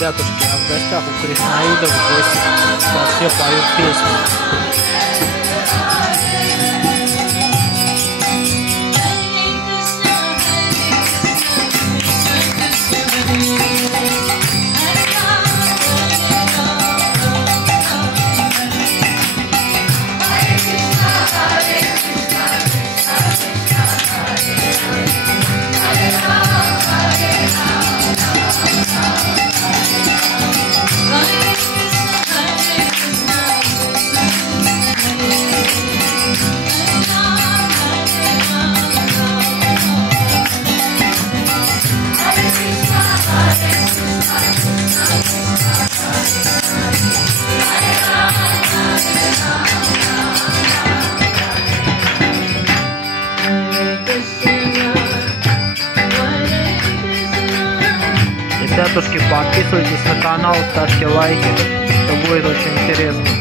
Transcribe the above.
Ребятушки, а в гостях у кришнаидов здесь все поют песни. Ребятушки, подписывайтесь на канал, ставьте лайки, это будет очень интересно.